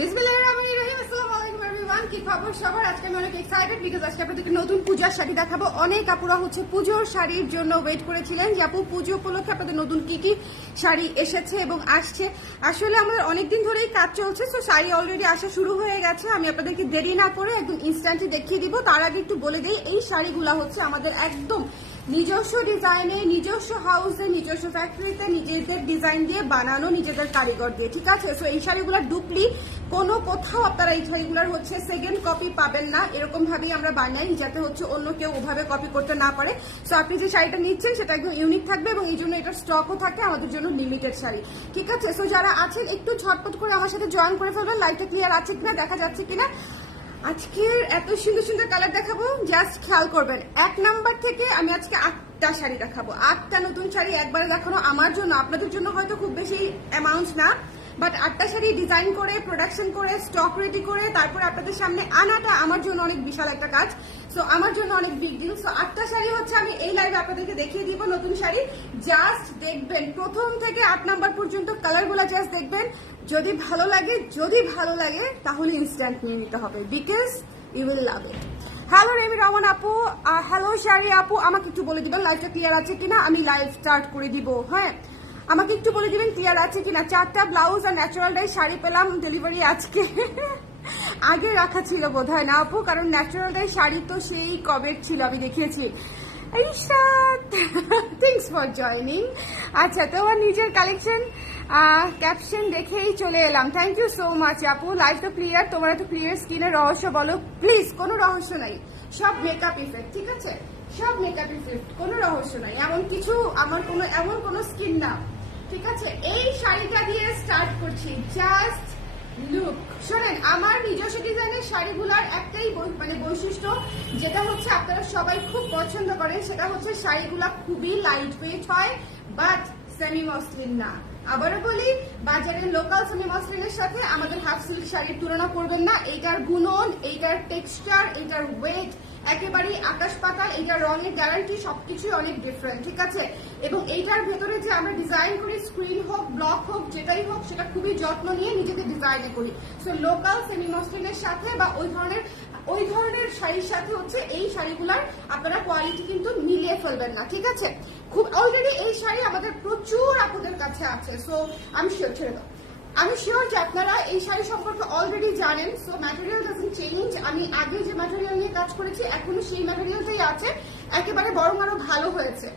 বিসমিল্লাহিররহমানিররহিম। আসসালামু আলাইকুম এভরিওয়ান, কি খবর সবার? আজকে আমি অনেক এক্সাইটেড বিকজ আজকে আপনাদেরকে নতুন পূজার শাড়ি দেখাবো। অনেক আপুরা হচ্ছে পুজোর শাড়ির জন্য ওয়েট করেছিলেন যে আপু পুজো উপলক্ষে আপনাদের নতুন কি কি শাড়ি এসেছে এবং আসছে। আসলে আমাদের অনেকদিন ধরেই কাজ চলছে, সো শাড়ি অলরেডি আসা শুরু হয়ে গেছে। আমি আপনাদেরকে দেরি না করে একদম ইনস্ট্যান্টলি দেখিয়ে দিব। তার আগে একটু বলে দিই, এই শাড়িগুলো হচ্ছে আমাদের একদম নিজস্ব ডিজাইনে, নিজস্ব হাউসে, নিজস্ব ফ্যাক্টরিতে, নিজেদের ডিজাইন দিয়ে বানানো, নিজেদের কারিগর দিয়ে, ঠিক আছে? সো এই শাড়িগুলোর ডুপ্লি কোনো কোথাও আপনারা এই শাড়িগুলোর হচ্ছে সেকেন্ড কপি পাবেন না। এরকম ভাবেই আমরা বানাই যাতে হচ্ছে অন্য কেউ ওভাবে কপি করতে না পারে। সো আপনি যে শাড়িটা নিচ্ছেন সেটা একদম ইউনিক থাকবে এবং এই জন্য এটার স্টকও থাকে আমাদের জন্য লিমিটেড শাড়ি, ঠিক আছে? সো যারা আছেন একটু ঝটপট করে আমার সাথে জয়েন করে ফেলবেন। লাইটটা ক্লিয়ার আছে কিনা, দেখা যাচ্ছে কিনা। আজকের এত সুন্দর সুন্দর কালার দেখাবো, জাস্ট খেয়াল করবেন। 1 নাম্বার থেকে আমি আজকে 8টা শাড়ি দেখাবো। 8টা নতুন শাড়ি একবারে দেখানো আমার জন্য, আপনাদের জন্য হয়তো খুব বেশি অ্যামাউন্ট না, বাট 8টা শাড়ি ডিজাইন করে, প্রোডাকশন করে, স্টক রেডি করে তারপর আপনাদের সামনে আনাটা আমার জন্য অনেক বিশাল একটা কাজ। সো আমার জন্য অনেক বিগ ডিল। সো 8টা শাড়ি হচ্ছে আমি এই লাইভে আপনাদেরকে দেখিয়ে দিব নতুন শাড়ি। জাস্ট দেখবেন প্রথম থেকে 8 নাম্বার পর্যন্ত কালারগুলো, জাস্ট দেখবেন। যদি ভালো লাগে তাহলে ইনস্ট্যান্ট নিয়ে নিতে হবে, because you will love it. Hello Remi Rahman আপু, হ্যালো শাড়ি আপু, আমাকে একটু বলে দিবেন লাইভটা ক্লিয়ার আছে কিনা, আমি লাইভ স্টার্ট করে দিব। হ্যাঁ, আমাকে একটু বলে দিবেন ক্লিয়ার আছে কিনা। 4টা ব্লাউজ আর ন্যাচারাল ডাই শাড়ি পেলাম, ডেলিভারি আজকে। আগে রাখা ছিল বোধহয় না আপু, কারণ ন্যাচারাল ডাই শাড়ি তো সেই কবের ছিল, আমি দেখিয়েছি। Thanks for joining. আচ্ছা, তোমার নিজের কালেকশন ক্যাপশন দেখেই চলে এলাম। থ্যাংক ইউ সো মাচ আপু। লাইভ তো ক্লিয়ার, তোমার তো ক্লিয়ার স্কিনের রহস্য বলো প্লিজ। কোনো রহস্য নাই, সব মেকআপ ইফেক্ট, ঠিক আছে? সব মেকআপ ইফেক্ট, কোনো রহস্য নাই। এমন কিছু আমার এমন কোনো স্কিন না, ঠিক আছে? এই শাড়িটা দিয়ে স্টার্ট করছি, জাস্ট লুক। শোনেন, আমার নিজস্ব ডিজাইনের শাড়িগুলোর একটাই বৈশিষ্ট্য, যেটা হচ্ছে আপনারা সবাই খুব পছন্দ করেন, সেটা হচ্ছে শাড়িগুলা খুবই লাইট ওয়েট হয়, বাট সেমি মসলিন না। আবারও বলি, বাজারের লোকাল সেমি মসলিনের সাথে আমাদের হাফ সিল্ক শাড়ির তুলনা করবেন না। এইটার গুণন, এইটার টেক্সচার, এইটার ওয়েট একেবারেই আকাশ পাতাল। এইটার রঙের গ্যারান্টি সবকিছুই অনেক ডিফারেন্ট, ঠিক আছে? এবং এইটার ভেতরে যে আমরা ডিজাইন করি, স্ক্রিন হোক, ব্লক হোক, যেটাই হোক, সেটা খুবই যত্ন নিয়ে নিজেদের ডিজাইনে করি। সো লোকাল সেমি মসলিনের সাথে বা ওই ধরনের শাড়ির সাথে হচ্ছে এই শাড়িগুলার আপনারা কোয়ালিটি কিন্তু মিলিয়ে ফেলবেন না, ঠিক আছে? খুব অলরেডি এই শাড়ি আমাদের প্রচুর আপুদের কাছে আছে। সো আমি শিওর, ছেড়ে দাও, আমি শিওর যে আপনারা এই শাড়ি সম্পর্কে অলরেডি জানেন। So material doesn't change. আমি আগে যে ম্যাটেরিয়াল নিয়ে কাজ করেছি এখনো সেই ম্যাটেরিয়ালটাই আছে, একেবারে বরং আরো ভালো হয়েছে।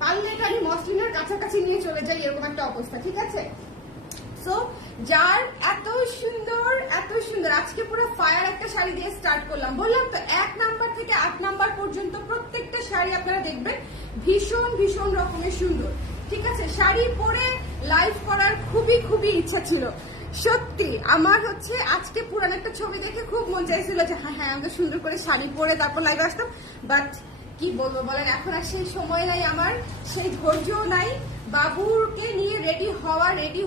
পারলে এটা আমি মসলিনের কাছাকাছি নিয়ে চলে যাই, এরকম একটা অবস্থা, ঠিক আছে? সো যার এত সুন্দর আজকে পুরো ফায়ার একটা শাড়ি দিয়ে স্টার্ট করলাম। বললাম তো 1 নাম্বার থেকে 8 নাম্বার পর্যন্ত প্রত্যেকটা শাড়ি আপনারা দেখবেন ভীষণ রকমের সুন্দর, ঠিক আছে? শাড়ি পরে লাইভ করার খুবই ইচ্ছা ছিল সত্যি। আমার হচ্ছে আজকে পুরান একটা ছবি দেখে খুব মন চাইছিল যে হ্যাঁ আমাকে সুন্দর করে শাড়ি পরে তারপর লাইভে আসতাম, বাট কি বলবো বলেন, এখন আর সেই সময় নাই, আমার সেই ধৈর্যও নাই। বাবুকে নিয়ে রেডি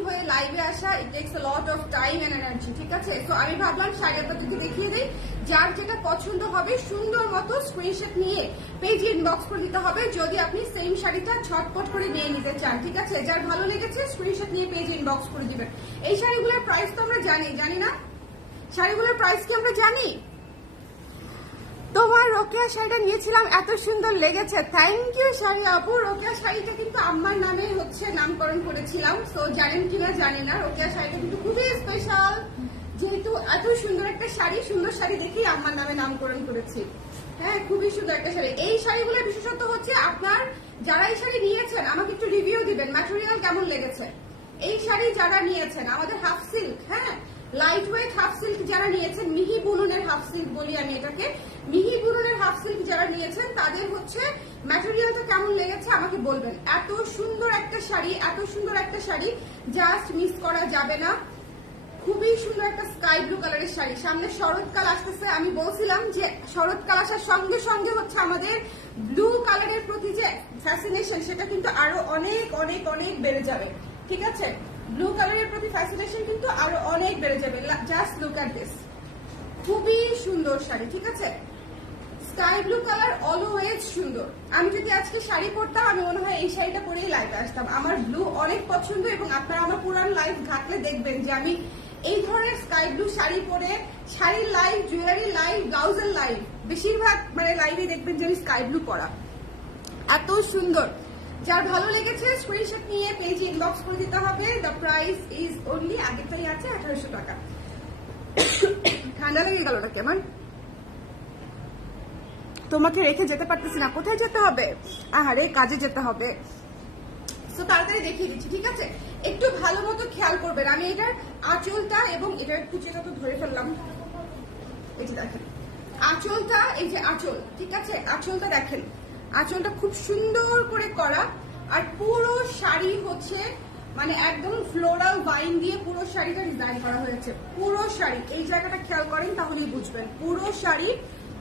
হয়ে লাইভে আসা, it takes a lot of time and energy, ঠিক আছে? তো আমি ভাবলাম শাড়ি আপনাদেরকে দেখিয়ে দিই। যার যেটা পছন্দ হবে সুন্দর মতো স্ক্রিনশট নিয়ে পেজে ইনবক্স করে দিতে হবে, যদি আপনি সেম শাড়িটা ঝটপট করে নিয়ে নিতে চান, ঠিক আছে? যার ভালো লেগেছে স্ক্রিনশট নিয়ে পেজে ইনবক্স করে দিবেন। এই শাড়িগুলোর প্রাইস তো আমরা জানি না? শাড়িগুলোর প্রাইস কি আমরা জানি? তোমার রোকেয়া শাড়িটা নিয়েছিলাম, এত সুন্দর লেগেছে। থ্যাংক ইউ শাড়ি আপু। রোকেয়া শাড়িটা কিন্তু আম্মার নামে হচ্ছে নামকরণ করেছিলাম। তো জানেন কিনা জানি না, রোকেয়া শাড়িটা কিন্তু খুবই স্পেশাল, যেহেতু এত সুন্দর একটা শাড়ি, সুন্দর শাড়ি দেখেই আম্মার নামে নামকরণ করেছি। হ্যাঁ, খুবই সুন্দর একটা শাড়ি। এই শাড়িগুলোর বিশেষত্ব হচ্ছে আপনার যারা এই শাড়ি নিয়েছেন আমাকে একটু রিভিউ দিবেন, ম্যাটেরিয়াল কেমন লেগেছে। এই শাড়ি যারা নিয়েছেন আমাদের হাফ সিল্ক, হ্যাঁ লাইট ওয়েট হাফ সিল্ক যারা নিয়েছেন, মিহি বুননের হাফ সিল্ক বলি আমি এটাকে, মিহি বুননের হাফ সিল্ক যারা নিয়েছেন তাদের হচ্ছে ম্যাটেরিয়ালটা কেমন লেগেছে আমাকে বলবেন। এত সুন্দর একটা শাড়ি জাস্ট মিস করা যাবে না। খুবই সুন্দর একটা স্কাই ব্লু কালারের শাড়ি। সামনে শরৎকাল আসতেছে, আমি বলছিলাম যে শরৎকাল আসার সঙ্গে সঙ্গে হচ্ছে আমাদের ব্লু কালারের প্রতি যে ফ্যাসিনেশন সেটা কিন্তু আরো অনেক বেড়ে যাবে, ঠিক আছে? ব্লু কালারের প্রতি ফ্যাসিনেশন কিন্তু আরো অনেক বেড়ে যাবে। জাস্ট লুক এট দিস, খুবই সুন্দর শাড়ি, ঠিক আছে? স্কাই ব্লু কালার অলওয়েজ সুন্দর। আমি যদি আজকে শাড়ি পরতাম আমি মনে হয় এই শাড়িটা পরেই লাইভে আসতাম। আমার ব্লু অনেক পছন্দ এবং আপনারা আমার পুরান লাইভ ঘাটলে দেখবেন যে আমি এই ধরনের স্কাই ব্লু শাড়ি পরে শাড়ির লাইভ, জুয়েলারি লাইভ, ব্লাউজের লাইভ, বেশিরভাগ মানে লাইভে দেখবেন যে আমি স্কাই ব্লু পরা, এত সুন্দর। যার ভালো লেগেছে স্ক্রিনশট নিয়ে পেজে ইনবক্স করে দিতে হবে। দ্য প্রাইস ইজ অনলি, আগেরটাই আছে 1800 টাকা। ঠান্ডা লেগে গেল নাকি আমার? তোমাকে রেখে যেতে পারতেছি না। কোথায় যেতে হবে? আরে কাজে যেতে হবে। তো তাড়াতাড়ি দেখিয়ে দিচ্ছি, ঠিক আছে? একটু ভালো মতো খেয়াল করবেন। আমি এটার আঁচলটা এবং এটার কুচিটা তো ধরে ফেললাম, এই যে দেখেন আঁচলটা, এই যে আঁচল, ঠিক আছে? আঁচলটা দেখেন, আঁচলটা খুব সুন্দর করে করা। আর পুরো শাড়ি হচ্ছে মানে একদম ফ্লোরাল বাইন দিয়ে পুরো শাড়িটা ডিজাইন করা হয়েছে। পুরো শাড়ি, এই জায়গাটা খেয়াল করেন তাহলেই বুঝবেন, পুরো শাড়ি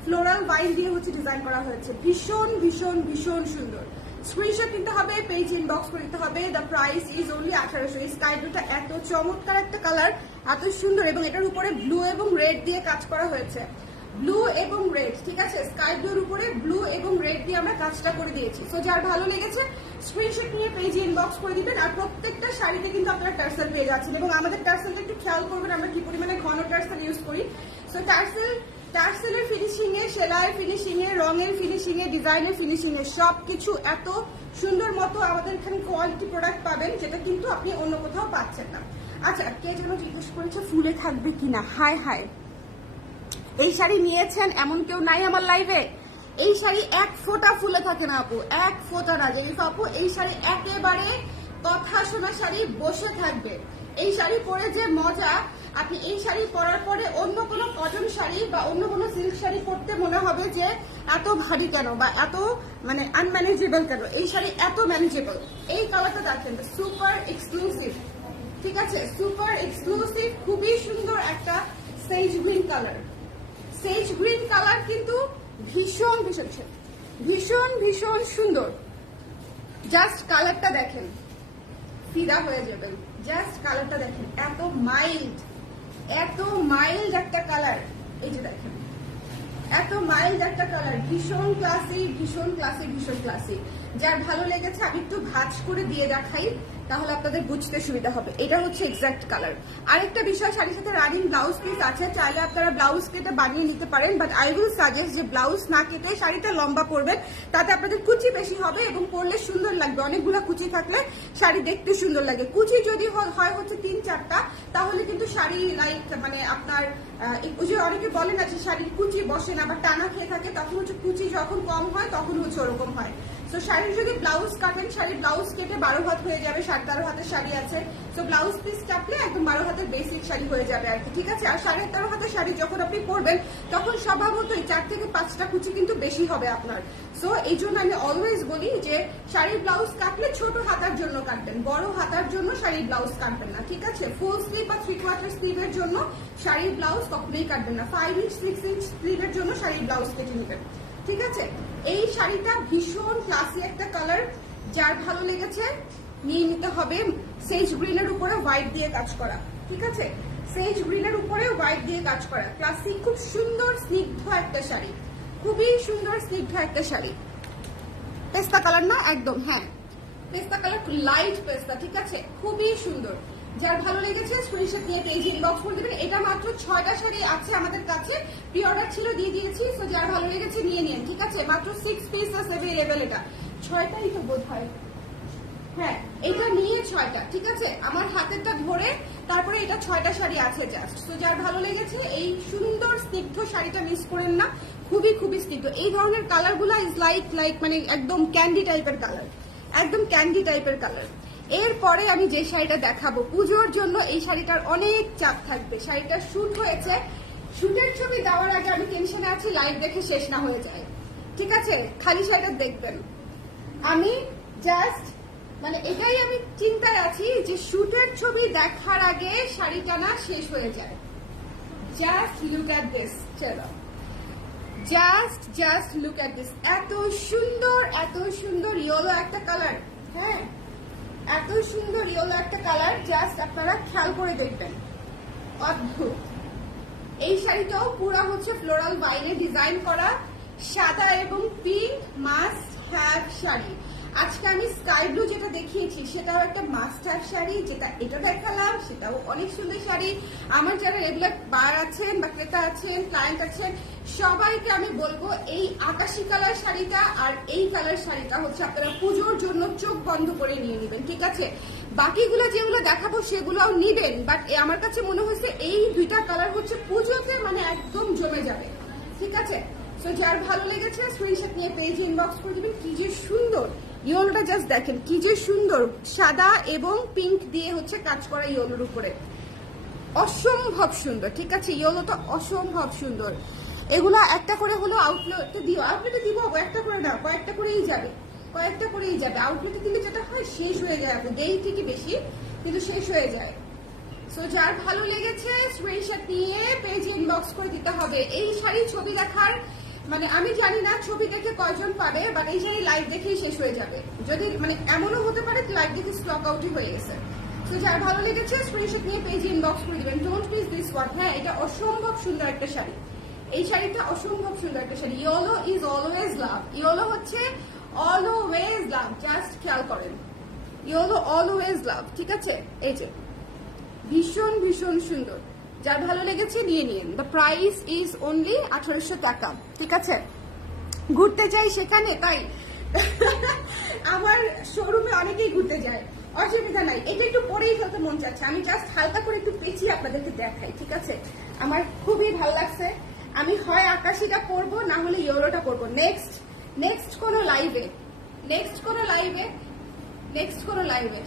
ফ্লোরাল বাইন দিয়ে হচ্ছে ডিজাইন করা হয়েছে। ভীষণ ভীষণ ভীষণ সুন্দর। স্ক্রিনশট নিতে হবে, পেজ ইনবক্স করে দিতে হবে। The price is only 1800। এই স্কাই ব্লুটা এত চমৎকার একটা কালার, এত সুন্দর, এবং এটার উপরে ব্লু এবং রেড দিয়ে কাজ করা হয়েছে। ব্লু এবং রেড, ঠিক আছে? স্কাই ব্লুর উপরে ব্লু এবং রেড দিয়ে আমরা কাজটা করে দিয়েছি। সো যার ভালো লেগেছে স্ক্রিনশট নিয়ে পেজে ইনবক্স করে দিবেন। আর প্রত্যেকটা শাড়িতে কিন্তু আপনারা টার্সেল পেয়ে যাচ্ছেন, এবং আমাদের টার্সেলটা একটু খেয়াল করবেন আমরা কি পরিমাণে ঘন টার্সেল ইউজ করি। সো টার্সেলের ফিনিশিং এ, সেলাইয়ের ফিনিশিং এ, রঙের ফিনিশিং এ, ডিজাইনের ফিনিশিং এ সবকিছু এত সুন্দর মতো আমাদের এখানে কোয়ালিটি প্রোডাক্ট পাবেন, যেটা কিন্তু আপনি অন্য কোথাও পাচ্ছেন না। আচ্ছা, কে যেন জিজ্ঞেস করেছে ফুলে থাকবে কিনা। হায় হায়, এই শাড়ি নিয়েছেন এমন কেউ নাই আমার লাইভে। এই শাড়ি এক ফোঁটা ফুলে থাকে না আপু, এক ফোঁটা না। জেরিফা আপু, এই শাড়ি একেবারে কথা শোনা শাড়ি, বসে থাকবে। এই শাড়ি পরে যে মজা, আপনি এই শাড়ি পরার পরে অন্য কোনো কটন শাড়ি বা অন্য কোনো সিল্ক শাড়ি পরতে মনে হবে যে এত ভারী কেন বা এত মানে আনম্যানেজেবল কেন। এই শাড়ি এত ম্যানেজেবল। এই কালারটা দেখেন, সুপার এক্সক্লুসিভ, ঠিক আছে? সুপার এক্সক্লুসিভ, খুবই সুন্দর একটা সেজ গ্রিন কালার। সেজ গ্রিন কালার কিন্তু ভীষণ ভীষণ ভীষণ ভীষণ সুন্দর। জাস্ট কালারটা দেখেন, ফিদা হয়ে যাবেন। জাস্ট কালারটা দেখেন, এত মাইল্ড, এত মাইল্ড একটা কালার। এই যে দেখেন, এত মাইল্ড একটা কালার, ভীষণ ক্লাসি, ভীষণ ক্লাসি, ভীষণ ক্লাসি। যার ভালো লেগেছে আমি একটু ভাঁজ করে দিয়ে দেখাই, তাহলে আপনাদের বুঝতে সুবিধা হবে। এটা হচ্ছে এক্সাক্ট কালার। আরেকটা বিষয়, শাড়ির সাথে রানিং ব্লাউজ পিস আছে, চাইলে আপনারা ব্লাউজ কেটে বানিয়ে নিতে পারেন, বাট আই উইল সাজেস্ট যে ব্লাউজ না কেটে শাড়িটা লম্বা করবেন, তাতে আপনাদের কুচি বেশি হবে এবং পরলে সুন্দর লাগবে। অনেকগুলো কুচি থাকলে শাড়ি দেখতে সুন্দর লাগে। কুচি যদি হয় হচ্ছে 3-4টা, তাহলে কিন্তু শাড়ি লাইক মানে আপনার অনেকে বলে না যে শাড়ির কুচি বসে না বা টানা খেয়ে থাকে, তখন হচ্ছে কুচি যখন কম হয় তখন হচ্ছে ওরকম হয়। তো শাড়ির যদি ব্লাউজ কাটেন, শাড়ির ব্লাউজ কেটে 12 হাত হয়ে যাবে। 13.5 হাতের শাড়ি আছে, তো ব্লাউজ পিস কাটলে একদম 12 হাতের বেসিক শাড়ি হয়ে যাবে আর কি, ঠিক আছে? আর 13.5 হাতের শাড়ি যখন আপনি পরবেন তখন স্বভাবতই 4 থেকে 5টা কুচি কিন্তু বেশি হবে আপনার। সো এই জন্য আমি অলওয়েজ বলি যে শাড়ির ব্লাউজ কাটলে ছোট হাতার জন্য কাটবেন, বড় হাতার জন্য শাড়ির ব্লাউজ কাটবেন না, ঠিক আছে? ফুল স্লিভ বা 3/4 স্লিভের জন্য শাড়ির ব্লাউজ কখনোই কাটবেন না। 5 ইঞ্চ 6 ইঞ্চ স্লিভের জন্য শাড়ির ব্লাউজ কেটে নেবেন, ঠিক আছে? এই শাড়িটা ভীষণ ক্লাসি একটা কালার। যার ভালো লেগেছে নিয়ে নিতে হবে। সেজ গ্রিনের উপরে হোয়াইট দিয়ে কাজ করা, ঠিক আছে? সেজ গ্রিনের উপরে হোয়াইট দিয়ে কাজ করা, ক্লাসি, খুব সুন্দর স্নিগ্ধ একটা শাড়ি, খুবই সুন্দর স্নিগ্ধ একটা শাড়ি। পেস্তা কালার না? একদম, হ্যাঁ পেস্তা কালার, লাইট পেস্তা, ঠিক আছে? খুবই সুন্দর। যার ভালো লেগেছে স্ক্রিনশট নিয়ে পেজে ইনবক্স করে দেবেন। এটা মাত্র 6টা শাড়ি আছে আমাদের কাছে, প্রি অর্ডার ছিল, দিয়ে দিয়েছি। সো যার ভালো লেগেছে নিয়ে নিন, ঠিক আছে? মাত্র 6 পিসেস अवेलेबल। এটা 6টাই তো বোধ হয়, হ্যাঁ এটা নিয়ে 6টা, ঠিক আছে? আমার হাতেরটা ধরে তারপরে এটা 6টা শাড়ি আছে জাস্ট। তো যার ভালো লেগেছে এই সুন্দর স্নিগ্ধ শাড়িটা মিস করেন না, খুবই খুবই স্নিগ্ধ। এই ধরনের কালারগুলো ইজ লাইক মানে একদম ক্যান্ডি টাইপের কালার, একদম ক্যান্ডি টাইপের কালার। এরপরে আমি যে শাড়িটা দেখাবো পুজোর জন্য, এই শাড়িটার অনেক চাপ থাকবে। শাড়িটার শুট হয়েছে, শুটের ছবি দেওয়ার আগে আমি টেনশনে আছি লাইভ দেখে শেষ না হয়ে যায়, ঠিক আছে? খালি শাড়িটা দেখবেন। আমি জাস্ট মানে এটাই আমি চিন্তায় আছি যে শুটের ছবি দেখার আগে শাড়িটা না শেষ হয়ে যায়। জাস্ট লুক অ্যাট দিস, চলো জাস্ট লুক অ্যাট দিস। এত সুন্দর ইয়েলো একটা কালার, হ্যাঁ এত সুন্দর ইয়েলো একটা কালার, জাস্ট আপনারা খেয়াল করে দেখবেন, অদ্ভুত। এই শাড়িটাও পুরা হচ্ছে ফ্লোরাল বাইরে ডিজাইন করা, সাদা এবং পিঙ্ক মাস্ট হ্যাভ শাড়ি। আজকে আমি স্কাই ব্লু যেটা দেখিয়েছি সেটাও একটা মাস্টার শাড়ি, যেটা এটা দেখালাম সেটাও অনেক সুন্দর শাড়ি। আমার যারা রেগুলার বার আছেন বা ক্রেতা আছেন, ক্লায়েন্ট আছেন, সবাইকে আমি বলবো এই আকাশি কালার শাড়িটা আর এই কালার শাড়িটা হচ্ছে আপনারা পুজোর জন্য চোখ বন্ধ করে নিয়ে নেবেন, ঠিক আছে? বাকিগুলো যেগুলো দেখাবো সেগুলোও নিবেন, বাট আমার কাছে মনে হয়েছে এই দুইটা কালার হচ্ছে পুজোতে মানে একদম জমে যাবে, ঠিক আছে? সো যার ভালো লেগেছে স্ক্রিনশট নিয়ে পেজে ইনবক্স করে দিবেন। কি যে সুন্দর ইয়েলোটা, জাস্ট দেখেন কি যে সুন্দর, সাদা এবং পিঙ্ক দিয়ে হচ্ছে কাজ করা ইয়েলোর উপরে, অসম্ভব সুন্দর, ঠিক আছে? ইয়েলোটা অসম্ভব সুন্দর। এগুলা একটা করে হলো আউটলেটে দিও, আউটলেটে দিব একটা করে না, কয়েকটা করেই যাবে, কয়েকটা করেই যাবে। আউটলেটে দিলে যেটা হয় শেষ হয়ে যায়, আপনি দেই ঠিকই বেশি কিন্তু শেষ হয়ে যায়। সো যার ভালো লেগেছে স্ক্রিনশট নিয়ে পেজে ইনবক্স করে দিতে হবে। এই শাড়ি ছবি দেখার মানে আমি জানি না ছবি দেখে কয়জন পাবে, বাট এই শাড়ি লাইভ দেখেই শেষ হয়ে যাবে। যদি মানে এমনও হতে পারে লাইভ দেখে স্টক আউটই হয়ে গেছে। তো যার ভালো লেগেছে স্ক্রিনশট নিয়ে পেজে ইনবক্স করে দিবেন। Don't miss this one. হ্যাঁ, এটা অসম্ভব সুন্দর একটা শাড়ি, এই শাড়িটা অসম্ভব সুন্দর একটা sari. Yellow is always love, yellow হচ্ছে অলওয়েজ লাভ, জাস্ট খেয়াল করেন, ইয়েলো অলওয়েজ লাভ, ঠিক আছে? এই যে ভীষণ ভীষণ সুন্দর, যার ভালো লেগেছে নিয়ে নিন। দ্য প্রাইস ইজ অনলি 1800 টাকা, ঠিক আছে? ঘুরতে যাই সেখানে, তাই আমার শোরুমে অনেকেই ঘুরতে যায়, অসুবিধা নাই। এটা একটু পরেই ফেলতে মন চাচ্ছে, আমি জাস্ট হালকা করে একটু পেঁচিয়ে আপনাদেরকে দেখাই, ঠিক আছে? আমার খুবই ভালো লাগছে। আমি হয় আকাশিটা পরবো, না হলে ইয়েলোটা পরবো। নেক্সট কোনো লাইভে,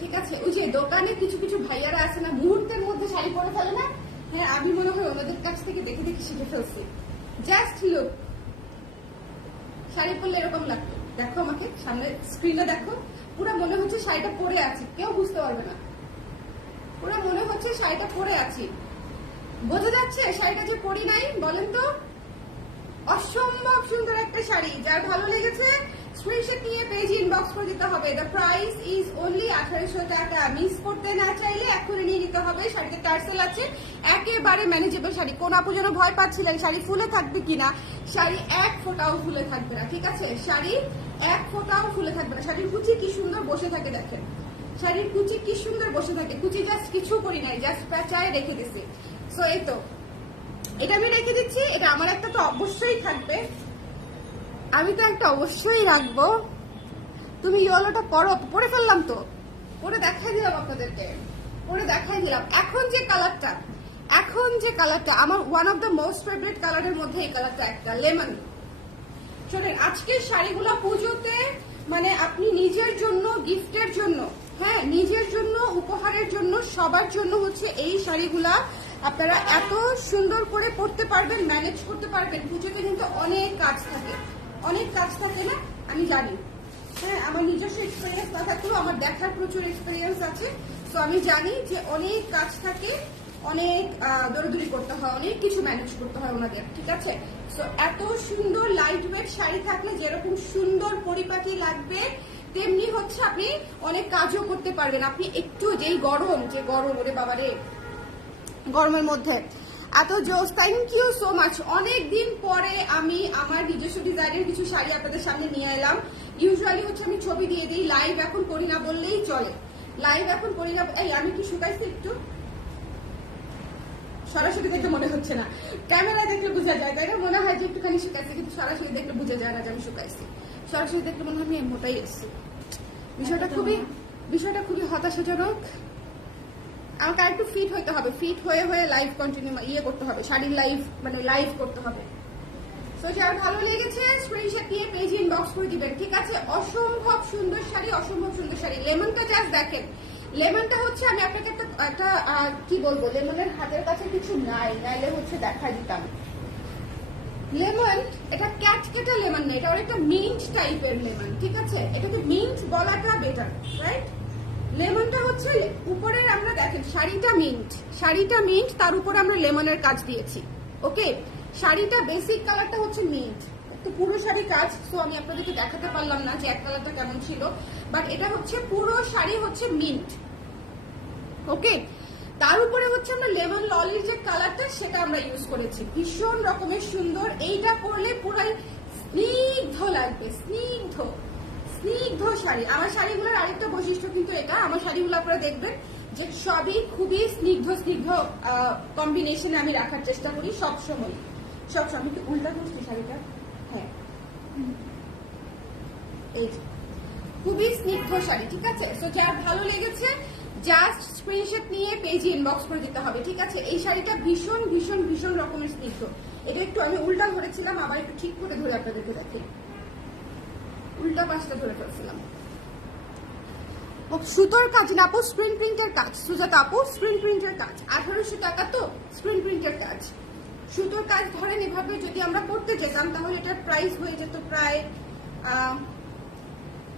ঠিক আছে? ওই যে দোকানে কিছু কিছু ভাইয়ারা আছে না, মুহূর্তের মধ্যে শাড়ি পরে ফেলে না, হ্যাঁ আমি মনে হয় ওনাদের কাছ থেকে দেখে দেখে শিখে ফেলছি। জাস্ট লুক, শাড়ি পরলে এরকম লাগতো, দেখো আমাকে সামনে স্ক্রিনে দেখো, পুরো মনে হচ্ছে শাড়িটা পরে আছি, কেউ বুঝতে পারবে না, পুরো মনে হচ্ছে শাড়িটা পরে আছি। বোঝা যাচ্ছে শাড়িটা যে পরি নাই? বলেন তো, অসম্ভব সুন্দর একটা শাড়ি। যার ভালো লেগেছে স্ক্রিনশট নিয়ে পেজে ইনবক্স করে দিতে হবে। দ্য প্রাইস ইজ অনলি 1800 টাকা। মিস করতে না চাইলে এখনই নিয়ে নিতে হবে। শাড়িতে টার্সেল আছে, একেবারে ম্যানেজেবল শাড়ি। কোন আপু যেন ভয় পাচ্ছিলেন শাড়ি ফুলে থাকবে কিনা, শাড়ি এক ফোঁটাও ফুলে থাকবে না, ঠিক আছে? শাড়ি এক ফোঁটাও ফুলে থাকবে না। শাড়ির কুচি কি সুন্দর বসে থাকে, দেখেন শাড়ির কুচি কি সুন্দর বসে থাকে। কুচি জাস্ট কিছু করি নাই, জাস্ট পেঁচায় রেখে দিছি। সো এই তো এটা আমি রেখে দিচ্ছি, এটা আমার একটা তো অবশ্যই থাকবে, আমি তো একটা অবশ্যই রাখবো। তুমি ইয়েলোটা পরে ফেললাম তো, পরে দেখাই দিলাম আপনাদেরকে, পরে দেখাই দিলাম। এখন যে কালারটা আমার one of the most favourite কালারের মধ্যে এই কালারটা একটা, লেমন। শোনেন, আজকের শাড়িগুলো পুজোতে মানে আপনি নিজের জন্য, গিফটের জন্য, হ্যাঁ নিজের জন্য, উপহারের জন্য, সবার জন্য হচ্ছে এই শাড়িগুলা আপনারা এত সুন্দর করে পরতে পারবেন, ম্যানেজ করতে পারবেন। পুজোতে কিন্তু অনেক কাজ থাকে না, আমি জানি। হ্যাঁ, আমার নিজস্ব এক্সপিরিয়েন্স না থাকলেও আমার দেখার প্রচুর এক্সপিরিয়েন্স আছে। তো আমি জানি যে অনেক কাজ থাকে, অনেক দৌড়দৌড়ি করতে হয়, অনেক কিছু ম্যানেজ করতে হয় ওনাদের, ঠিক আছে? সো এত সুন্দর লাইট ওয়েট শাড়ি থাকলে যেরকম সুন্দর পরিপাটি লাগবে, তেমনি হচ্ছে আপনি অনেক কাজও করতে পারবেন। আপনি একটু যে গরম ওরে বাবারে, গরমের মধ্যে এত জোস। Thank you so much. অনেকদিন পরে আমি আমার নিজস্ব ডিজাইনের কিছু শাড়ি আপনাদের সামনে নিয়ে এলাম। ইউজুয়ালি হচ্ছে আমি ছবি দিয়ে দিই, লাইভ এখন করি না বললেই চলে, লাইভ এখন করি না। এই আমি কি শুকাইছি একটু? সরাসরি দেখলে মনে হচ্ছে না, ক্যামেরা দেখলে বোঝা যায়, তাই না? মনে হয় যে একটুখানি শুকাইছি, কিন্তু সরাসরি দেখলে বোঝা যায় না যে আমি শুকাইছি। সরাসরি দেখলে মনে হয় আমি মোটাই এসছি। বিষয়টা খুবই হতাশাজনক। আমাকে একটু ফিট হইতে হবে, ফিট হয়ে লাইভ কন্টিনিউ করতে হবে, শাড়ির লাইভ করতে হবে। তো যার ভালো লেগেছে স্ক্রিনশট নিয়ে পেজে ইনবক্স করে দিবেন, ঠিক আছে? অসম্ভব সুন্দর শাড়ি, অসম্ভব সুন্দর শাড়ি। লেমনটা জাস্ট দেখেন, লেমনটা হচ্ছে আমি আপনাকে একটা কি বলবো, লেমনের হাতের কাছে কিছু নাইলে হচ্ছে দেখাই দিতাম। লেমন এটা ক্যাটকেটা লেমন না, এটা অনেকটা মিন্ট টাইপের লেমন, ঠিক আছে? এটাকে মিন্ট বলাটা বেটার, রাইট? লেমনটা হচ্ছে উপরের, আমরা দেখেন শাড়িটা মিন্ট, তার উপরে আমরা লেমনের কাজ দিয়েছি, ওকে? শাড়িটা বেসিক কালারটা হচ্ছে মিন্ট, তো পুরো শাড়ি কাজ। তো আমি আপনাদেরকে দেখাতে পারলাম না যে এক কালারটা কেমন ছিল, বাট এটা হচ্ছে পুরো শাড়ি হচ্ছে মিন্ট, ওকে? তার উপরে হচ্ছে আমরা লেমন ললির যে কালারটা সেটা আমরা ইউজ করেছি, ভীষণ রকমের সুন্দর। এইটা পরলে পুরাই স্নিগ্ধ লাগবে, স্নিগ্ধ স্নিগ্ধ শাড়ি। আমার শাড়িগুলোর আরেকটা বৈশিষ্ট্য কিন্তু এটা, আমার শাড়িগুলো আপনারা দেখবেন যে সবই খুবই স্নিগ্ধ স্নিগ্ধ কম্বিনেশনে আমি রাখার চেষ্টা করি সবসময়। আমি কি উল্টা করছি শাড়িটা? হ্যাঁ, এই খুবই স্নিগ্ধ শাড়ি, ঠিক আছে? সো যার ভালো লেগেছে জাস্ট স্ক্রিনশট নিয়ে পেজে ইনবক্স করে দিতে হবে, ঠিক আছে? এই শাড়িটা ভীষণ ভীষণ ভীষণ রকমের স্নিগ্ধ। এটা একটু আমি উল্টা ধরেছিলাম, আবার একটু ঠিক করে ধরে আপনাদেরকে দেখি, উল্টা পাশটা ধরে ফেলছিলাম। সুতোর কাজ না আপু, স্ক্রিন প্রিন্টের কাজ। সুজাতা আপু, স্ক্রিন প্রিন্টের কাজ। 1800 টাকা তো স্ক্রিন প্রিন্টের কাজ। সুতোর কাজ ধরেন এভাবে যদি আমরা করতে যেতাম তাহলে এটার প্রাইস হয়ে যেত প্রায়,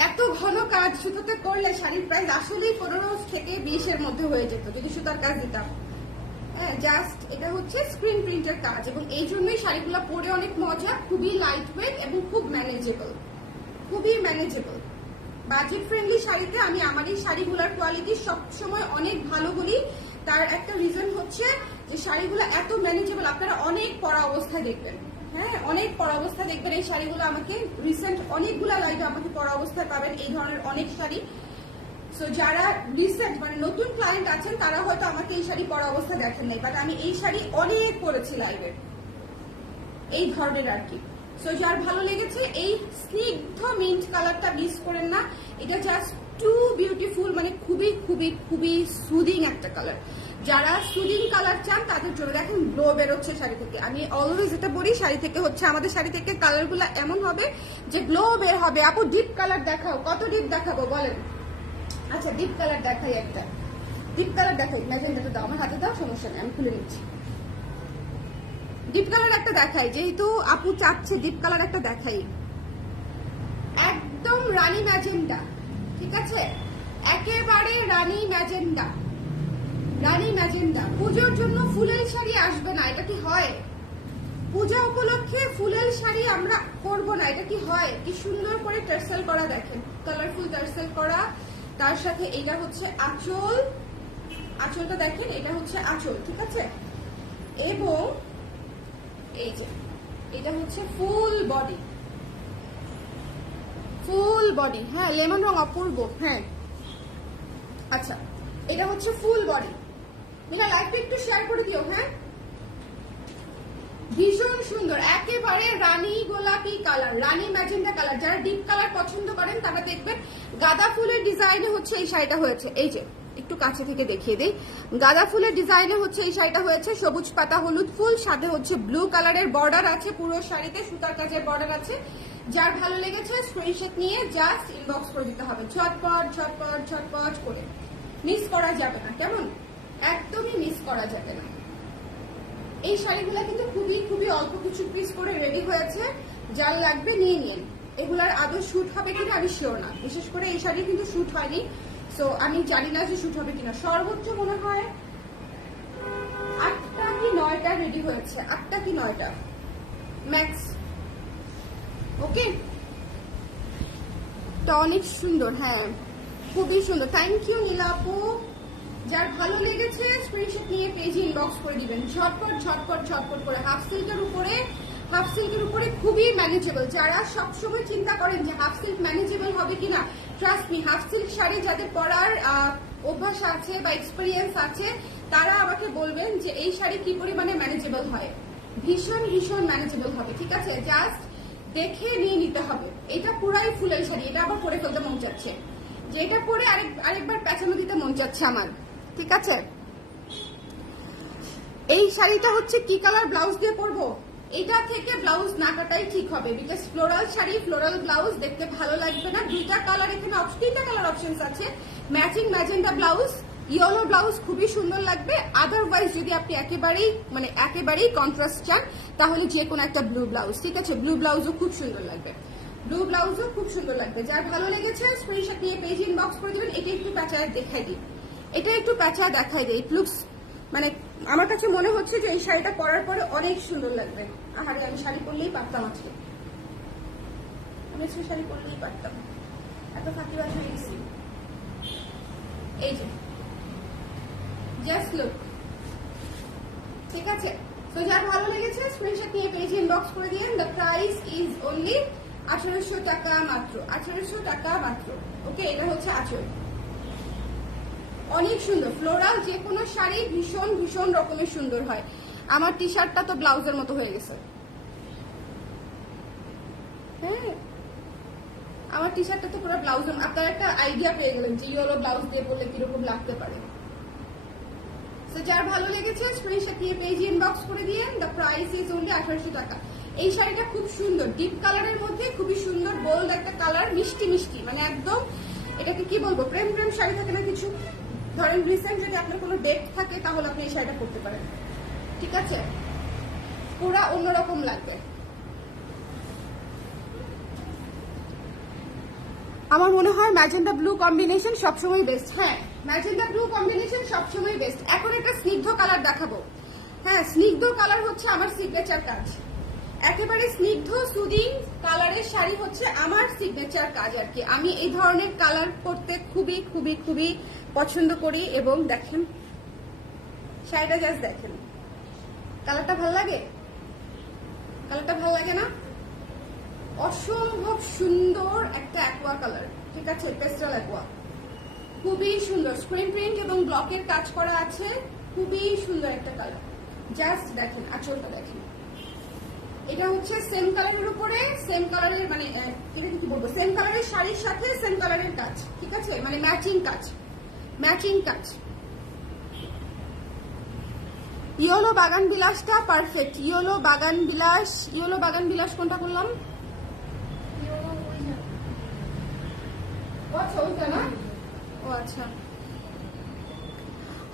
এত ঘন কাজ সুতোতে করলে শাড়ির প্রাইস আসলেই 15 থেকে 20 এর মধ্যে হয়ে যেত যদি সুতার কাজ দিতাম। হ্যাঁ, জাস্ট এটা হচ্ছে স্ক্রিন প্রিন্টের কাজ, এবং এই জন্যই শাড়িগুলো পরে অনেক মজা, খুবই লাইট ওয়েট এবং খুব ম্যানেজেবল, খুবই ম্যানেজেবল। বাজেট ফ্রেন্ডলি শাড়িতে আমি আমার এই শাড়িগুলোর কোয়ালিটি সবসময় অনেক ভালো বলি। তার একটা রিজন হচ্ছে যে শাড়িগুলো এত ম্যানেজেবল, আপনারা অনেক পরা অবস্থায় দেখবেন। হ্যাঁ, অনেক পরা অবস্থায় দেখবেন এই শাড়িগুলো। আমাকে রিসেন্ট অনেকগুলো লাইভে আমাকে পরা অবস্থায় পাবেন এই ধরনের অনেক শাড়ি। সো যারা রিসেন্ট মানে নতুন ক্লায়েন্ট আছেন তারা হয়তো আমাকে এই শাড়ি পরা অবস্থা দেখেন নাই, বাট আমি এই শাড়ি অনেক পরেছি লাইভে, এই ধরনের আর কি। সো যার ভালো লেগেছে এই স্নিগ্ধ মিন্ট কালারটা মিস করেন না, এটা জাস্ট টু বিউটিফুল, মানে খুবই খুবই খুবই সুদিং একটা কালার। যারা সুদিং কালার চান তাদের জন্য দেখেন গ্লো বেরোচ্ছে শাড়ি থেকে। আমি অলওয়েজ এটা বলি, শাড়ি থেকে হচ্ছে আমাদের শাড়ি থেকে কালারগুলো এমন হবে যে গ্লো বের হবে। আপু ডিপ কালার দেখাও, কত ডিপ দেখাবো বলেন? আচ্ছা ডিপ কালার দেখাই, একটা ডিপ কালার দেখাই, ম্যাজেন্ডাটা দাও, আমার হাতে দাও, সমস্যা নেই আমি খুলে নিচ্ছি। ডিপ কালার একটা দেখাই, যেহেতু আপু চাচ্ছে ডিপ কালার একটা দেখাই। একদম রানী ম্যাজেন্ডা, ঠিক আছে? একেবারে রানী ম্যাজেন্ডা, রানী ম্যাজেন্ডা। পুজোর জন্য ফুলের শাড়ি আসবে না, এটা কি হয়? পূজা উপলক্ষে ফুলের শাড়ি আমরা করব না, এটা কি হয়? কি সুন্দর করে টার্সেল করা, দেখেন কালারফুল টার্সেল করা। তার সাথে এটা হচ্ছে আঁচল, আঁচলটা দেখেন, এটা হচ্ছে আঁচল, ঠিক আছে? এবং এই যে এটা হচ্ছে ফুল বডি, ফুল বডি। হ্যাঁ, লেমন রং অপূর্ব। হ্যাঁ, আচ্ছা এটা হচ্ছে ফুল বডি। মিনা লাইভটা একটু শেয়ার করে দিও। হ্যাঁ, ভীষণ সুন্দর, একেবারে রানী গোলাপি কালার, রানী ম্যাজেন্ডা কালার। যারা ডিপ কালার পছন্দ করেন তারা দেখবেন গাঁদা ফুলের ডিজাইনে হচ্ছে এই শাড়িটা হয়েছে। এই যে একটু কাছে থেকে দেখিয়ে দেই, গাঁদা ফুলের ডিজাইনে হচ্ছে এই শাড়িটা হয়েছে। সবুজ পাতা হলুদ ফুল, সাথে হচ্ছে ব্লু কালারের বর্ডার আছে, পুরো শাড়িতে সুতার কাজের বর্ডার আছে। যার ভালো লেগেছে স্ক্রিনশট নিয়ে জাস্ট ইনবক্স করে দিতে হবে, ঝটপট ঝটপট ঝটপট করে। মিস করা যাবে না, কেমন? একদমই মিস করা যাবে না। এই শাড়িগুলো কিন্তু খুবই খুবই অল্প কিছু পিস করে রেডি হয়েছে, যার লাগবে নিয়ে নিন। এগুলার আদৌ শুট হবে কিনা আমি শিওর না, বিশেষ করে এই শাড়ি কিন্তু শুট হয়নি, সো আমি জানি না যে শুট হবে কিনা। সর্বোচ্চ মনে হয় 8টা কি 9টা রেডি হয়েছে, 8টা কি 9টা ম্যাক্স। ওকে, তো অনেক সুন্দর, হ্যাঁ খুবই সুন্দর। থ্যাংক ইউ নীলা আপু। যার ভালো লেগেছে স্ক্রিনশট নিয়ে পেজে ইনবক্স করে দিবেন, ঝটপট ঝটপট ঝটপট করে। হাফ সিল্কের উপরে খুবই ম্যানেজেবল। যারা সবসময় চিন্তা করেন যে হাফ সিল্ক ম্যানেজেবল হবে কিনা, trust me, half silk sari যাদের পরার অভ্যাস আছে বা এক্সপিরিয়েন্স আছে তারা আমাকে বলবেন যে এই শাড়ি কি পরিমাণে ম্যানেজেবল হয়। ভীষণ ভীষণ ম্যানেজেবল হবে, ঠিক আছে? জাস্ট দেখে নিয়ে নিতে হবে। এটা পুরাই ফুলের শাড়ি, এটা আবার পরে ফেলতে মন যাচ্ছে, যে এটা পরে আরেকবার পেঁচানো দিতে মন যাচ্ছে আমার, ঠিক আছে? এই শাড়িটা হচ্ছে কি কালার ব্লাউজ দিয়ে পরবো? এটা থেকে ব্লাউজ না কাটাই ঠিক হবে, because floral sari floral blouse দেখতে ভালো লাগবে না। দুইটা কালার এখানে, 3টা কালার অপশনস আছে, matching magenta blouse, yellow blouse খুবই সুন্দর লাগবে। আদারওয়াইজ যদি আপনি একেবারেই কন্ট্রাস্ট চান তাহলে যে কোনো একটা ব্লু ব্লাউজ, ঠিক আছে? ব্লু ব্লাউজও খুব সুন্দর লাগবে, ব্লু ব্লাউজও খুব সুন্দর লাগবে। যার ভালো লেগেছে স্ক্রিনশট নিয়ে পেজ ইনবক্স করে দিবেন। এটা একটু প্যাঁচায় দেখাই দিই, এটা একটু প্যাঁচায় দেখাই দিই। ইট লুকস, মানে আমার কাছে মনে হচ্ছে যে এই শাড়িটা পরার পরে অনেক সুন্দর লাগবে। আহারে, আমি শাড়ি পরলেই পারতাম আজকে, আমি আজকে শাড়ি পরলেই পারতাম, এত ফাঁকিবাজ হয়ে গেছি। এই যে জাস্ট লুক, ঠিক আছে? তো যার ভালো লেগেছে স্ক্রিনশট নিয়ে পেজে ইনবক্স করে দিন। দ্য প্রাইস ইজ অনলি 1800 টাকা মাত্র, 1800 টাকা মাত্র। ওকে, এটা হচ্ছে আঁচল, অনেক সুন্দর ফ্লোরাল। যে কোনো শাড়ি ভীষণ ভীষণ রকমের সুন্দর হয়। আমার টি শার্টটা তো ব্লাউজের মতো হয়ে গেছে। হ্যাঁ, আমার টি শার্টটা তো পুরো ব্লাউজের। আপনারা একটা আইডিয়া পেয়ে গেলেন যে ইয়েলো ব্লাউজ দিয়ে পরলে কিরকম লাগতে পারে। তো যার ভালো লেগেছে স্ক্রিনশট নিয়ে পেজে ইনবক্স করে দিয়েন। দ্য প্রাইস ইজ অনলি 1800 টাকা। এই শাড়িটা খুব সুন্দর, ডিপ কালারের মধ্যে খুবই সুন্দর, বোল্ড একটা কালার, মিষ্টি মিষ্টি, মানে একদম এটাকে কি বলবো, প্রেম প্রেম শাড়ি থাকে না কিছু। ধরেন রিসেন্ট যদি আপনার কোনো ডেট থাকে তাহলে আপনি এই শাড়িটা পরতে পারেন, ঠিক আছে? পুরা অন্যরকম লাগবে। আমার মনে হয় ম্যাজেন্ডা ব্লু কম্বিনেশন সবসময় বেস্ট। হ্যাঁ, ম্যাজেন্ডা ব্লু কম্বিনেশন সবসময় বেস্ট। এখন একটা স্নিগ্ধ কালার দেখাবো। হ্যাঁ, স্নিগ্ধ কালার হচ্ছে আমার সিগনেচার কাজ। একেবারে স্নিগ্ধ সুদিং কালারের শাড়ি হচ্ছে আমার সিগনেচার কাজ আর কি। আমি এই ধরনের কালার পরতে খুবই খুবই খুবই পছন্দ করি। এবং দেখেন শাড়িটা, জাস্ট দেখেন কালারটা ভাল লাগে, কালারটা ভাল লাগে না? অসম্ভব সুন্দর একটা অ্যাকোয়া কালার, ঠিক আছে? পেস্টাল অ্যাকোয়া, খুবই সুন্দর। স্ক্রিন প্রিন্ট এবং ব্লকের কাজ করা আছে, খুবই সুন্দর একটা কালার। জাস্ট দেখেন আঁচলটা দেখেন। এটা হচ্ছে সেম কালারের উপরে সেম কালারের, মানে এটা কি বলবো, সেম কালারের শাড়ির সাথে সেম কালারের কাজ, ঠিক আছে? মানে ম্যাচিং কাজ, ম্যাচিং কাজ। ইয়েলো বাগান বিলাসটা পারফেক্ট। ইয়েলো বাগান বিলাস, ইয়েলো বাগান বিলাস কোনটা করলাম? আচ্ছা, ওইটা না? ও আচ্ছা,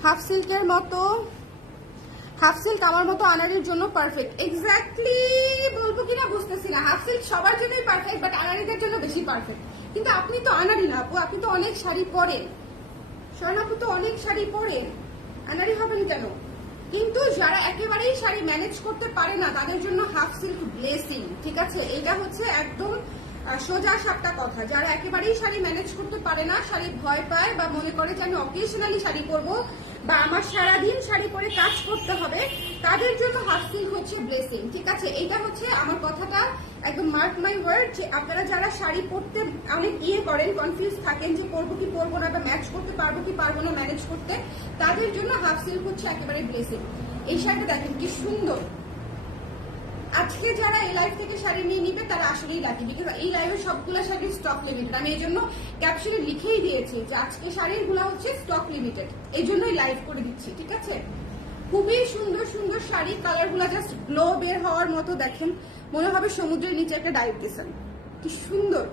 হাফ সিল্কের মতো, হাফ সিল্ক আমার মতো আনারির জন্য পারফেক্ট। এক্স্যাক্টলি বলবো কিনা বুঝতেছি না। হাফ সিল্ক সবার জন্যই পারফেক্ট, বাট আনারিদের জন্য বেশি পারফেক্ট। কিন্তু আপনি তো আনারি না আপু, আপনি তো অনেক শাড়ি পরেন। শরণ আপু তো অনেক শাড়ি পরেন, আনারি হবেন কেন? কিন্তু যারা একেবারেই শাড়ি ম্যানেজ করতে পারে না তাদের জন্য হাফ সিল্ক ব্লেসিং, ঠিক আছে? এটা হচ্ছে একদম সোজা সাপটা কথা। যারা একেবারেই শাড়ি ম্যানেজ করতে পারে না, শাড়ি ভয় পায় বা মনে করে যে আমি অকেশনালি শাড়ি পরবো বা আমার সারাদিন শাড়ি পরে কাজ করতে হবে, তাদের জন্য হাফ সিল্ক হচ্ছে ব্লেসিং, ঠিক আছে? এটা হচ্ছে আমার কথাটা একদম মার্ক মাই ওয়ার্ড, যে আপনারা যারা শাড়ি পরতে অনেক করেন, কনফিউজ থাকেন যে পরবো কি পরবো না বা ম্যাচ করতে পারবো কি পারবো না ম্যানেজ করতে, তাদের জন্য হাফ সিল্ক হচ্ছে একেবারে ব্লেসিং। এই শাড়িটা দেখেন কি সুন্দর। আজকে যারা এই লাইভ থেকে শাড়ি নিয়ে নিবে তারা আসলেই লাকি, বিকজ এই লাইভে সবগুলো শাড়ির স্টক লিমিটেড। আমি এই জন্য ক্যাপশনে লিখেই দিয়েছি যে আজকে শাড়িগুলো হচ্ছে স্টক লিমিটেড, এই জন্যই লাইভ করে দিচ্ছি, ঠিক আছে? খুবই সুন্দর সুন্দর শাড়ি, কালারগুলো জাস্ট গ্লো বের হওয়ার মতো। দেখেন মনে হবে সমুদ্রের নিচে একটা ডাইভ দিয়েছেন। কি সুন্দর,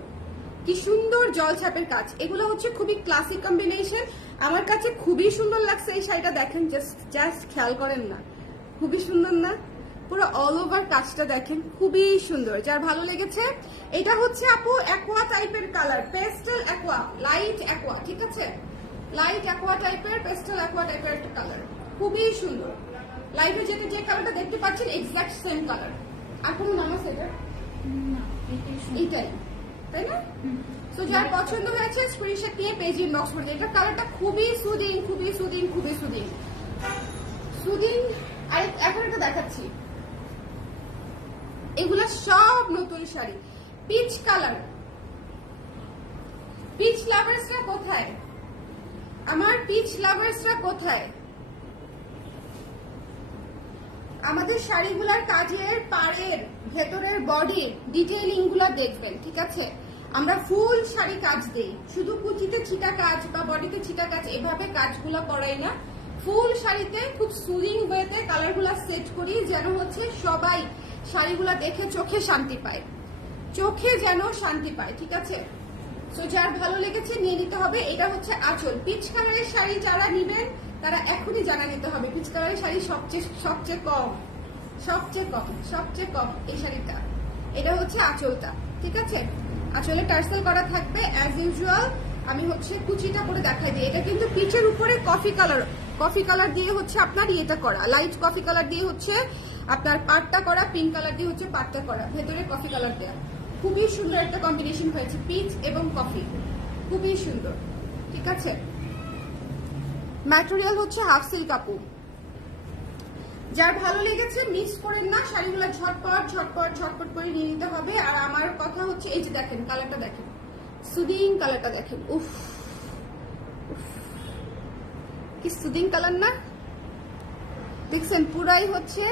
কি সুন্দর জল ছাপের কাজ। এগুলো হচ্ছে খুবই ক্লাসিক কম্বিনেশন, আমার কাছে খুবই সুন্দর লাগছে এই শাড়িটা। দেখেন জাস্ট খেয়াল করেন না, খুবই সুন্দর না? পুরো অল ওভার কাজটা দেখেন, খুবই সুন্দর। যার ভালো লেগেছে, এটা হচ্ছে আপু অ্যাকোয়া টাইপের colour, pastel aqua, light aqua, ঠিক আছে? লাইট অ্যাকোয়া টাইপের, পেস্টেল অ্যাকোয়া টাইপের একটা কালার, খুবই সুন্দর। লাইভে যেতে যে কালারটা দেখতে পাচ্ছেন এক্সাক্ট সেম কালার। আর কোনো নাম আছে এটা? এইটাই, তাই না? তো যার পছন্দ হয়েছে স্ক্রিনশট নিয়ে পেজ ইনবক্স করে দিন। এটা কালারটা খুবই সুদিং, খুবই সুদিং, খুবই সুদিং, সুদিং। আর এখন এটা দেখাচ্ছি, এগুলা সব নতুন শাড়ি, পিচ কালার। পিচ লাভার্সরা কোথায়? আমার পিচ লাভার্সরা কোথায়? আমাদের শাড়িগুলার কাজের পাড়ের ভেতরের বডি ডিটেইলিং গুলা দেখবেন, ঠিক আছে? আমরা ফুল শাড়ি কাজ দেই, শুধু কুচিতে ছিটা কাজ বা বডিতে ছিটা কাজ এভাবে কাজগুলা করাই না। ফুল শাড়িতে খুব সুদিং ওয়েতে কালারগুলা সেট করি, যেন হচ্ছে সবাই শাড়িগুলা দেখে চোখে শান্তি পায়, চোখে যেন শান্তি পায়, ঠিক আছে? সো যার ভালো লেগেছে নিয়ে নিতে হবে। এটা হচ্ছে আঁচল। পিচ কালারের শাড়ি যারা নিবেন তারা এখনই জানা নিতে হবে, পিচ কালারের শাড়ি সবচেয়ে কম এই শাড়িটা। এটা হচ্ছে আঁচলটা, ঠিক আছে? আঁচলে টার্সেল করা থাকবে অ্যাজ ইউজুয়াল। আমি হচ্ছে কুচিটা করে দেখাই দিই। এটা কিন্তু পিচের উপরে কফি কালার দিয়ে হচ্ছে আপনার ইয়েটা করা, লাইট কফি কালার দিয়ে হচ্ছে আপনার পাটটা করা, পিঙ্ক কালার দিয়ে হচ্ছে পাটটা করা, ভেতরে কফি কালার দেওয়া। খুবই সুন্দর একটা কম্বিনেশন হয়েছে, পিচ এবং কফি, খুবই সুন্দর, ঠিক আছে? ম্যাটেরিয়াল হচ্ছে হাফ সিল্ক আপু। যার ভালো লেগেছে মিস করেন না, শাড়িগুলো ঝটপট ঝটপট ঝটপট করে নিয়ে নিতে হবে। আর আমার কথা হচ্ছে এই যে দেখেন কালারটা দেখেন, সুদিং কালারটা দেখেন, উফ কি সুদিং কালার না, দেখছেন পুরাই হচ্ছে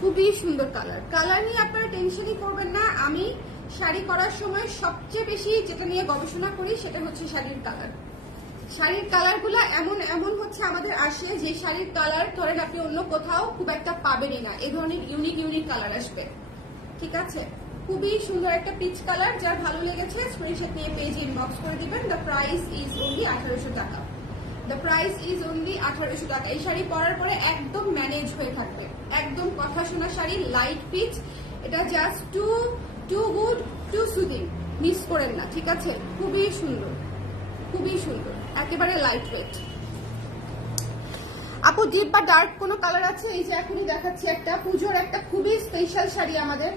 খুবই সুন্দর কালার। কালার নিয়ে আপনারা টেনশনই করবেন না। আমি শাড়ি করার সময় সবচেয়ে বেশি যেটা নিয়ে গবেষণা করি সেটা হচ্ছে শাড়ির কালার। শাড়ির কালারগুলো এমন এমন হচ্ছে আমাদের আসে যে শাড়ির কালার ধরেন আপনি অন্য কোথাও খুব একটা পাবেনই না, এই ধরনের ইউনিক ইউনিক কালার আসবে। ঠিক আছে, খুবই সুন্দর একটা পিচ কালার। যার ভালো লেগেছে স্ক্রিনশট নিয়ে পেজ ইনবক্স করে দিবেন। দ্য প্রাইস ইজ অনলি 1800 টাকা। দ্য প্রাইস ইজ অনলি 1800 টাকা। এই শাড়ি পরার পরে একদম ম্যানেজ হয়ে থাকবে, একদম কথা শোনা শাড়ি, লাইট পিচ। এটা just too good too soothing, miss করেন না। ঠিক আছে, খুবই সুন্দর, খুবই সুন্দর, একেবারে লাইট ওয়েট। আপু ডিপ বা ডার্ক কোনো কালার আছে? এই যে এখনই দেখাচ্ছি একটা পুজোর একটা খুবই স্পেশাল শাড়ি, আমাদের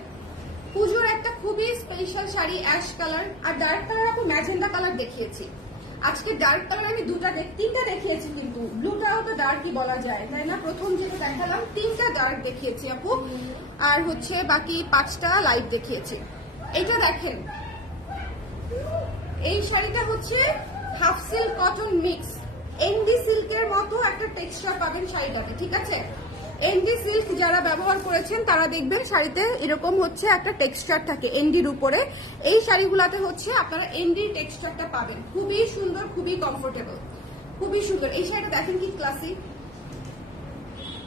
পুজোর একটা খুবই স্পেশাল শাড়ি, অ্যাশ কালার। আর ডার্ক কালার আপু ম্যাজেন্ডা কালার দেখিয়েছি আজকে। ডার্ক কালার আমি তিনটা দেখিয়েছি, কিন্তু ব্লুটাও তো ডার্কই বলা যায় তাই না? প্রথম যেটা দেখালাম 3টা ডার্ক দেখিয়েছি আপু, আর হচ্ছে বাকি 5টা লাইট দেখিয়েছি। এটা দেখেন, এই শাড়িটা হচ্ছে হাফ সিল্ক কটন মিক্স, এনডি সিল্কের মতো একটা টেক্সচার পাবেন শাড়িটাতে। ঠিক আছে, এনডি সিল্ক যারা ব্যবহার করেছেন তারা দেখবেন শাড়িতে এরকম হচ্ছে একটা টেক্সচার থাকে এনডির উপরে। এই শাড়িগুলাতে হচ্ছে আপনারা এনডি টেক্সচারটা পাবেন। খুবই সুন্দর, খুবই কমফোর্টেবল, খুবই সুন্দর। এই শাড়িটা দেখেন কি ক্লাসি,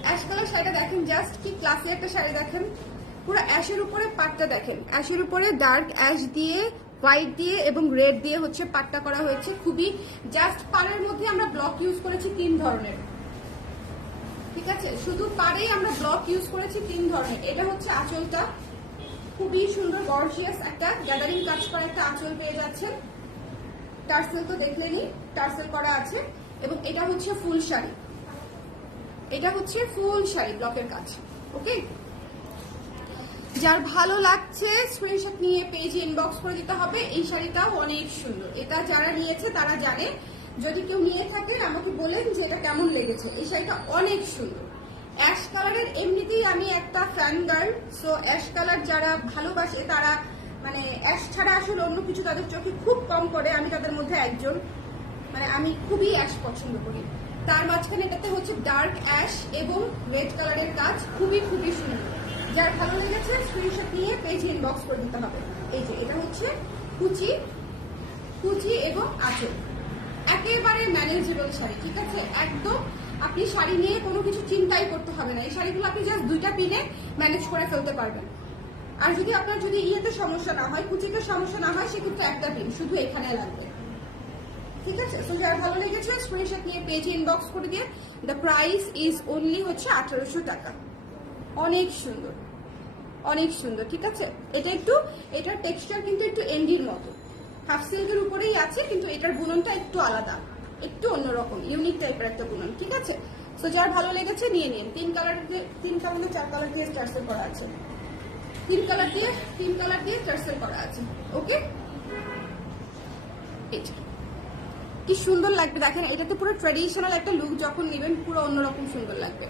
অ্যাশ কালার শাড়িটা দেখেন, জাস্ট কি ক্লাসি একটা শাড়ি। দেখেন পুরো অ্যাশের উপরে পাটটা দেখেন, অ্যাশের উপরে ডার্ক অ্যাশ দিয়ে, হোয়াইট দিয়ে এবং রেড দিয়ে হচ্ছে পাটটা করা হয়েছে। খুবই জাস্ট পাড়ের মধ্যে আমরা ব্লক ইউজ করেছি 3 ধরনের। ঠিক আছে, শুধু পাড়েই আমরা ব্লক ইউজ করেছি 3 ধরনের। এটা হচ্ছে আঁচলটা, খুবই সুন্দর গর্জিয়াস একটা গ্যাদারিং কাজ করা একটা আঁচল পেয়ে যাচ্ছেন। টার্সেল তো দেখলেনই, টার্সেল করা আছে। এবং এটা হচ্ছে ফুল শাড়ি, এটা হচ্ছে ফুল শাড়ি ব্লকের কাজ। ওকে, যার ভালো লাগছে স্ক্রিনশট নিয়ে পেজে ইনবক্স করে দিতে হবে। এই শাড়িটাও অনেক সুন্দর, এটা যারা নিয়েছে তারা জানে। যদি কেউ নিয়ে থাকে আমাকে বলেন যে এটা কেমন লেগেছে। এই শাড়িটা অনেক সুন্দর। অ্যাশ কালারের এমনিতেই আমি একটা fan girl, so ash colour যারা ভালোবাসে তারা মানে অ্যাশ ছাড়া আসলে অন্য কিছু তাদের চোখে খুব কম করে। আমি তাদের মধ্যে একজন, মানে আমি খুবই অ্যাশ পছন্দ করি। তার মাঝখানে এটাতে হচ্ছে ডার্ক অ্যাশ এবং রেড কালারের কাজ, খুবই খুবই সুন্দর। যার ভালো লেগেছে স্ক্রিনশট নিয়ে পেজে ইনবক্স করে দিতে হবে। এই যে এটা হচ্ছে কুচি এবং আঁচল, একেবারে ম্যানেজেবল শাড়ি। ঠিক আছে, একদম আপনি শাড়ি নিয়ে কোনো কিছু চিন্তাই করতে হবে না। এই শাড়িগুলো আপনি জাস্ট 2টা পিনে ম্যানেজ করে ফেলতে পারবেন। আর যদি আপনার যদি ইয়েতে সমস্যা না হয়, কুচিতে সমস্যা না হয়, সেক্ষেত্রে একটা পিন শুধু এখানে লাগবে। ঠিক আছে, তো যার ভালো লেগেছে স্ক্রিনশট নিয়ে পেজে ইনবক্স করে দিয়ে। দ্য প্রাইস ইজ অনলি হচ্ছে 1800 টাকা। অনেক সুন্দর, অনেক সুন্দর। ঠিক আছে, এটার টেক্সচার কিন্তু একটু এন্ডির মতো, হাফ সিল্কের উপরেই আছে, কিন্তু এটার বুননটা একটু আলাদা, একটু অন্যরকম ইউনিক টাইপের একটা বুনন। ঠিক আছে, তো যার ভালো লেগেছে নিয়ে নিন। 3 কালার 4 কালার দিয়ে টার্সেল করা আছে, 3 কালার দিয়ে টার্সেল করা আছে। ওকে, এটা কি সুন্দর লাগবে দেখেন। এটাতে পুরো ট্র্যাডিশনাল একটা লুক যখন নেবেন পুরো অন্যরকম সুন্দর লাগবে।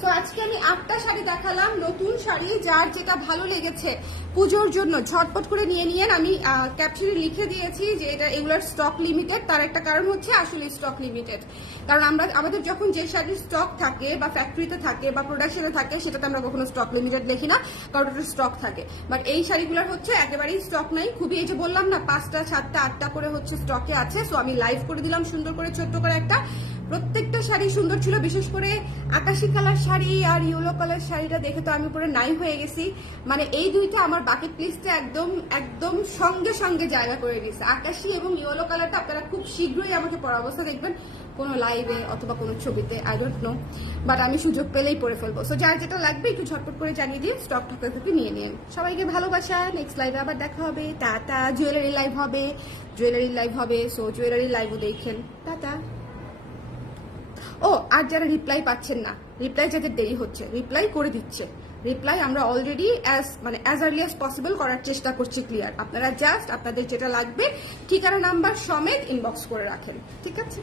সো আজকে আমি 8টা শাড়ি দেখালাম, নতুন শাড়ি। যার যেটা ভালো লেগেছে পুজোর জন্য ঝটপট করে নিয়ে নিয়েন। আমি ক্যাপশনে লিখে দিয়েছি যে এগুলোর স্টক লিমিটেড। তার একটা কারণ হচ্ছে আসলে স্টক লিমিটেড, কারণ আমাদের যখন যে শাড়ির স্টক থাকে বা ফ্যাক্টরিতে থাকে বা প্রোডাকশনে থাকে সেটাতে আমরা কখনো স্টক লিমিটেড লিখি না, কারণ ওটা স্টক থাকে। বাট এই শাড়িগুলোর হচ্ছে একেবারেই স্টক নাই। খুবই এই যে বললাম না 5টা 7টা 8টা করে হচ্ছে স্টকে আছে। সো আমি লাইভ করে দিলাম সুন্দর করে, ছোট্ট করে একটা। প্রত্যেকটা শাড়ি সুন্দর ছিল, বিশেষ করে আকাশি কালার শাড়ি আর ইয়েলো কালার শাড়িটা দেখে তো আমি পুরো নাই হয়ে গেছি। মানে এই দুইটা আমার বাকেট লিস্টে একদম একদম সঙ্গে সঙ্গে জায়গা করে দিয়েছে। আকাশি এবং ইয়েলো কালারটা আপনারা খুব শীঘ্রই আমাকে পরা অবস্থা দেখবেন কোনো লাইভে অথবা কোনো ছবিতে, আই ডোন্ট নো, বাট আমি সুযোগ পেলেই পরে ফেলবো। সো যার যেটা লাগবে একটু ঝটপট করে জানিয়ে দিয়ে স্টক থেকে নিয়ে নিন। সবাইকে ভালোবাসা, নেক্সট লাইভে আবার দেখা হবে। টাটা। জুয়েলারি লাইভ হবে, সো জুয়েলারি লাইভও দেখেন। টাটা। ও আর যারা রিপ্লাই পাচ্ছেন না, রিপ্লাই যাদের দেরি হচ্ছে, রিপ্লাই করে দিচ্ছে। রিপ্লাই আমরা already as early as possible করার চেষ্টা করছি। ক্লিয়ার, আপনারা জাস্ট আপনাদের যেটা লাগবে ঠিকানা নাম্বার সমেত ইনবক্স করে রাখেন। ঠিক আছে।